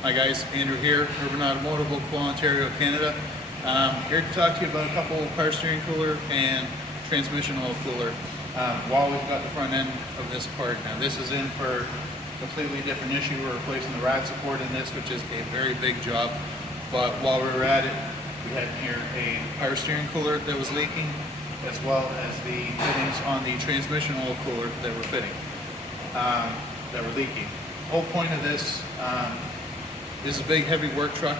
Hi guys, Andrew here, Urban Automotive, Oakville, Ontario, Canada. Here to talk to you about a couple power steering cooler and transmission oil cooler while we've got the front end of this part. Now this is in for a completely different issue. We're replacing the rad support in this, which is a very big job. But while we were at it, we had here a power steering cooler that was leaking, as well as the fittings on the transmission oil cooler that were that were leaking. The whole point of this is a big heavy work truck,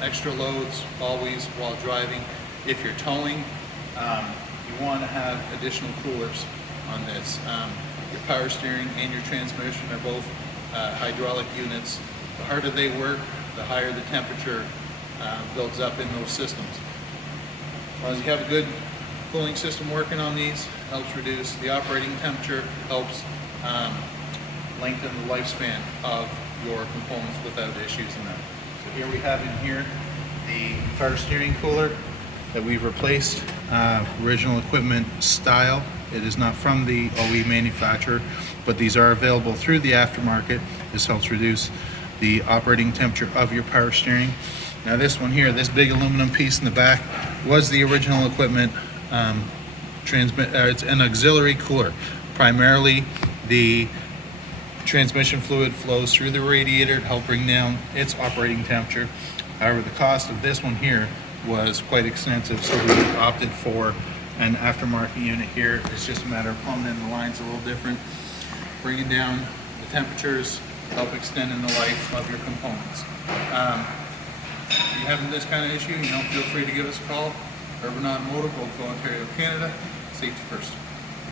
extra loads always while driving. If you're towing, you want to have additional coolers on this. Your power steering and your transmission are both hydraulic units. The harder they work, the higher the temperature builds up in those systems. As long as you have a good cooling system working on these, helps reduce the operating temperature, helps lengthen the lifespan of your components without issues in them. So here we have in here the power steering cooler that we've replaced, original equipment style. It is not from the OE manufacturer, but these are available through the aftermarket. This helps reduce the operating temperature of your power steering. Now this one here, this big aluminum piece in the back, was the original equipment. It's an auxiliary cooler. Primarily the transmission fluid flows through the radiator to help bring down its operating temperature. However, the cost of this one here was quite extensive, so we opted for an aftermarket unit here. It's just a matter of plumbing in the lines a little different, bringing down the temperatures, help extending the life of your components. If you're having this kind of issue, feel free to give us a call. Urban Automotive, Oakville, Ontario, Canada. Safety first.